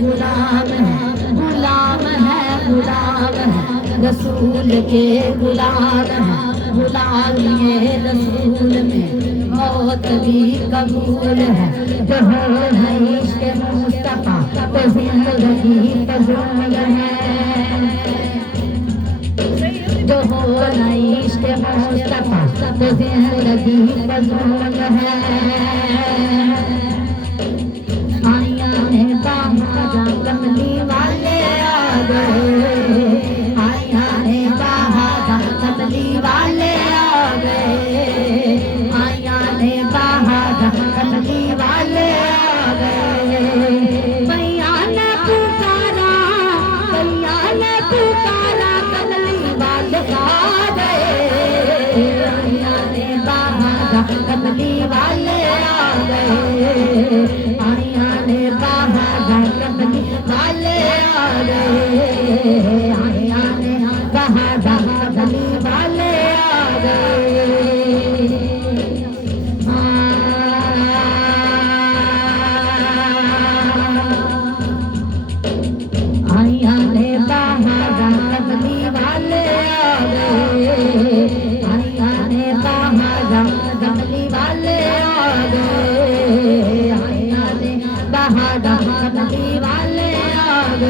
गुलाम है, गुलाम है, गुलाम है, रसूल के गुलाम है, गुलाम ये रसूल में मौत भी कबूल है। जो हो न इश्क मुस्तफा तो जिंदगी फजूल है, जो हो न इश्क मुस्तफा तो जिंदगी फजूल है। आया है बाहरा कमली वाले आ गए, आया है बाहरा कमली वाले आ गए, आया है बाहरा कमली वाले आ गए। मैया ने पुकारा, मैया ने पुकारा, कमली वाले आ गए, आया है बाहरा कमली वाले आ गए, आया ने बाहरा कमली वाले आ गए, आया ने बाहरा कमली वाले आ गए। आया ने बाहरा कमली वाले आ गए, आया ने बाहरा कमली वाले आ गए।